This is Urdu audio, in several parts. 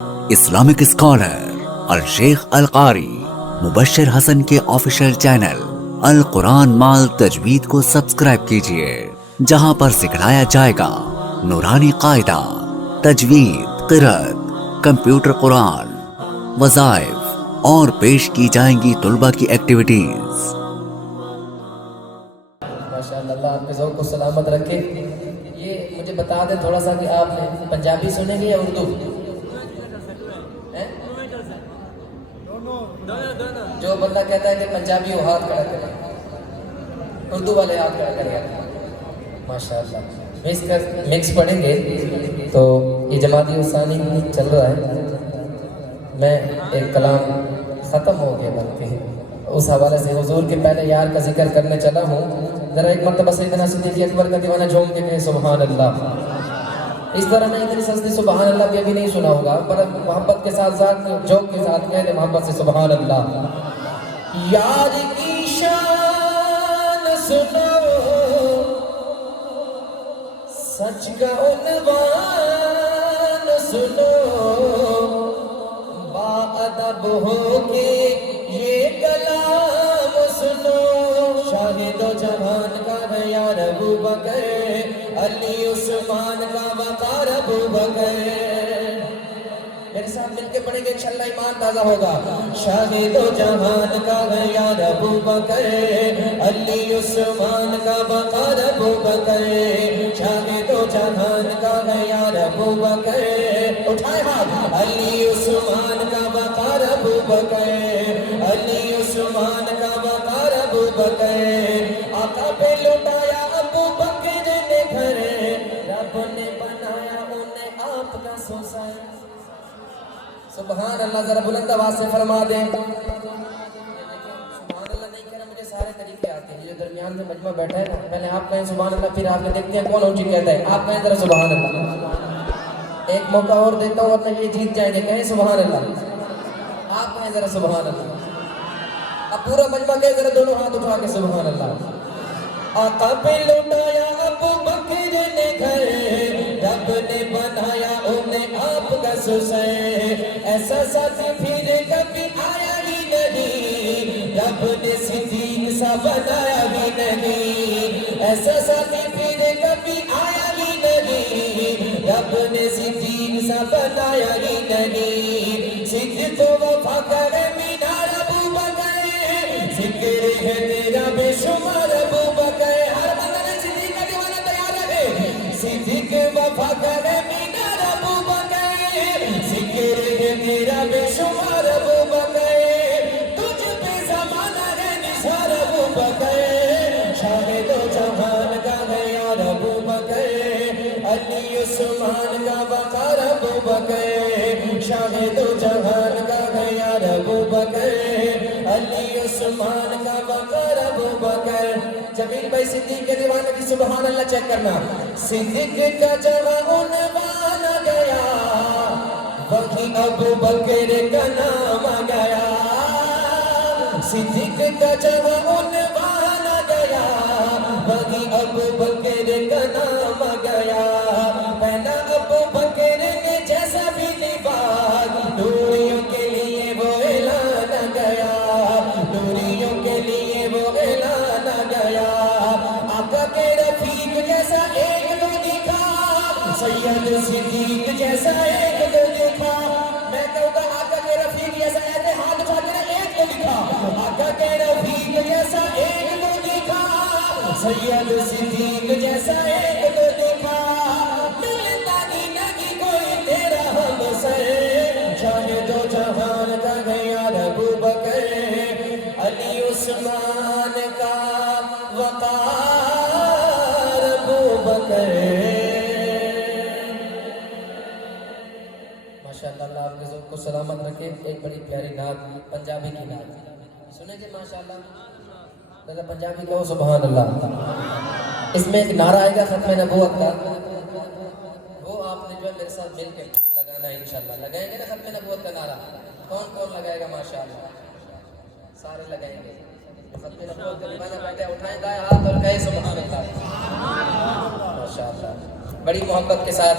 اسلامک اسکالر الشیخ القاری مبشر حسن کے آفیشیل چینل القرآن مال تجوید کو سبسکرائب کیجئے، جہاں پر سکھلایا جائے گا نورانی قاعدہ، تجوید، قرأت، کمپیوٹر قرآن، وظائف اور پیش کی جائیں گی طلبہ کی ایکٹیویٹیز۔ ماشاءاللہ، اللہ آپ کے ذوق کو سلامت رکھے۔ یہ مجھے بتا دیں تھوڑا سا کہ آپ نے پنجابی سنیں گے یا اردو؟ جو بندہ کہتا ہے کہ پنجابی وہ ہاتھ کھڑا کرے، اردو والے ہاتھ کھڑا کرے۔ ماشاءاللہ مکس پڑھیں گے تو یہ جماعتی ثانی چل رہا ہے۔ میں ایک کلام ختم ہو گیا بلکہ اس حوالے سے حضور کے پہلے یار کا ذکر کرنے چلا ہوں، ذرا ایک مرتبہ سیدنا صدیق اکبر کا دیوانہ جھوم کے کہے سبحان اللہ۔ اس طرح نہیں اتنی سستی سبحان اللہ بھی ابھی نہیں سنا ہوگا، پر محبت کے ساتھ جوک کے ساتھ کہہ دے محبت سے سبحان اللہ۔ یار کی شان سنو، سچ کا عنوان سنو، با ادب ہو کے یہ کلام سنو، شاہد و جہان کا ہے یار ابو بکر، علی عثمان کا وقار ابو بکر۔ میرے ساتھ مل کے پڑھیں گے انشاءاللہ ایمان تازہ ہوگا۔ شاہد و جہان کا ہے یار ابو بکر، علی عثمان کا وقار ابو بکر، شاہد و جہان کا ہے یار ابو بکر، اٹھائے ہاتھ، علی عثمان کا وقار ابو بکر، علی عثمان کا وقار ابو بکر، آقا پہ لٹایا ابو بکر نے گھر، رب نے بنایا انہیں آپ کا سوسائے۔ سبحان اللہ، ذرا بلند آواز سے فرما دیں۔ سبحان اللہ نہیں کہنا، مجھے سارے طریقے آتے ہیں۔ یہ درمیان میں مجمع بیٹھا ہے نا، پہلے آپ کہیں سبحان اللہ، پھر آپ نے دیکھتے ہیں کون اونچی کہتا ہے، آپ کہیں ذرا سبحان اللہ۔ ایک موقع اور دیتا ہوں، اپنے لیے جیت جائیں گے، کہیں سبحان اللہ، آپ کہیں ذرا سبحان اللہ۔ اب پورا مجمع کہے ذرا دونوں ہاتھ اٹھا کے سبحان اللہ۔ آقا پہ لٹایا ابو بکر نے گھر، رب نے بنایا انہیں آپ کا سوسائے، ایسا ساتھی پھر کبھی آیا ہی نہیں، رب نے صدیق سا بنایا بھی نہیں، ایسا ساتھی پھر کبھی آیا ہی نہیں، رب نے صدیق سا بنایا ہی نہیں، صدیق و وفا کرے مینار ابو بکر، ذکر ہے تیرا بے شمار ابو بکر، ہر بندہ نے صدیق کا دیوانہ تیار ہے، صدیق وفا کرے مینار ابو بکر، ذکر ہے تیرا بے شمار ابو بکر، تجھ پہ زمانہ ہے نثار ابو بکر، شاہد و جہان کا ہے یار ابو بکر، علی عثمان کا وقار ابو بکر، شاہد و جہان کا ہے یار ابو بکر، علی عثمان کا وقار ابو بکر۔ جمیل بھائی صدیق کے دیوانے کی سبحان اللہ چیک کرنا۔ صدیق کا جہاں عنوان گیا، وہی ابو بکر کا نام گیا، صدیق کا جہاں عنوان گیا، وہی ابو بکر کا نام گیا، پہنا ابو بکر نے جیسا بھی لباس، نوریوں کے لیے وہ اعلان گیا، نوریوں کے لیے وہ اعلان گیا، آقا کے رفیق جیسا ایک دو دکھا، سید صدیق جیسا ایک دو دکھا، میں کہوں گا آقا کے رفیق جیسا ایسے ہاتھ اٹھا کر ایک دو دکھا، آقا کے رفیق جیسا ایک دو دکھا، سید صدیق جیسا ایک دو دکھا، ملتا نہیں کوئی تیرا ہمسر، شاہد و جہان کا ہے یار ابو بکر، علی عثمان کا وقار ابو بکر۔ ماشاءاللہ، اللہ آپ کے ذوق کو سلامت رکھے۔ ایک بڑی پیاری نعت، پنجابی کی نعت سنیں گے ماشاءاللہ، ذرا پنجابی کہو سبحان اللہ۔ اس میں ایک نعرہ آئے گا ختم نبوت کا، وہ آپ نے جو ہے میرے ساتھ مل کے لگانا ہے انشاءاللہ۔ لگائیں گے نا ختم نبوت کا نعرہ؟ کون کون لگائے گا ماشاءاللہ؟ سارے لگائیں گے۔ ختم نبوت کا دیوانہ بیٹھے اٹھائیں دائیں ہاتھ اور کہیں سبحان اللہ۔ ماشاءاللہ، بڑی محبت کے ساتھ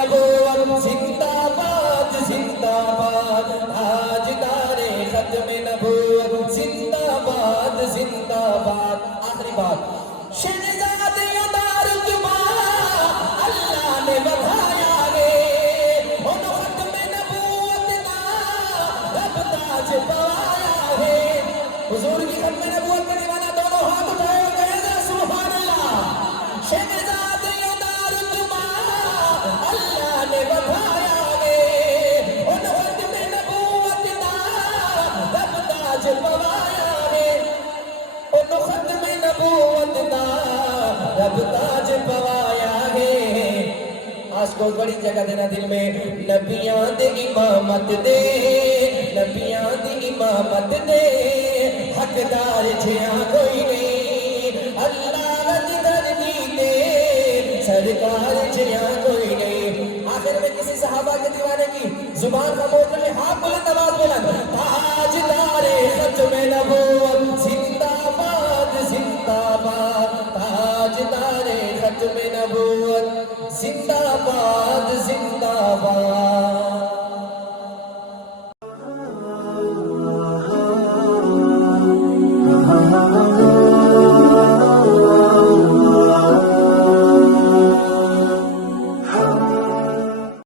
نبوت زندہ باد زندہ باد تاجدار ختم نبوت زندہ باد زندہ باد. آخری بات شہزادے دارالجمع اللہ نے بڑھایا ہے ان ختم نبوت کا رب تاج پوایا ہے. حضور کی ختم نبوت کا دیوانہ دونوں ہاتھ اٹھائے گئے ذرا سبحان اللہ. شہزادے دارالجمع اللہ نے بڑھایا ہے ان ختم نبوت کا رب تاج پوایا ہے. ان ختم نبوت کا رب تاج پوایا ہے. آج کو بڑی جگہ دینا دل میں نبیاں دی امامت دے نبیاں دی امامت دے حقدار جھیاں کوئی نہیں اللہ جدھر دیتے سرکار جھیاں کوئی نہیں. آخر میں کسی صحابہ کے دیوانے کی زبان خاموش رہے ہاتھ بلند آواز بلند تاجدار ختم نبوت زندہ باد زندہ باد تاجدار ختم نبوت زندہ باد زندہ باد.